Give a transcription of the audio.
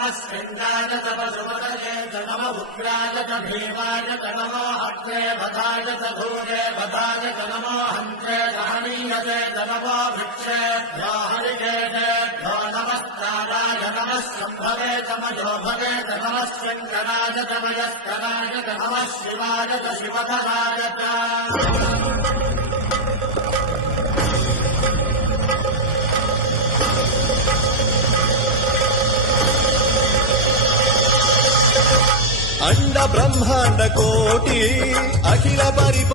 नमः स्कन्दाय च पशुपतये च नम उग्राय च भीमाय च नमो अग्ने भदाय च धूरे भदाय च नमो हन्त्रे दहनीयते च नमो वृक्षेभ्यो हरिकेशेभ्यो नमस्काराय नमः शम्भवे च मयोभवे च नमः शङ्कराय च मयस्कराय च नमः शिवाय च शिवधराय च अंड ब्रह्मांड कोटि अखिल परि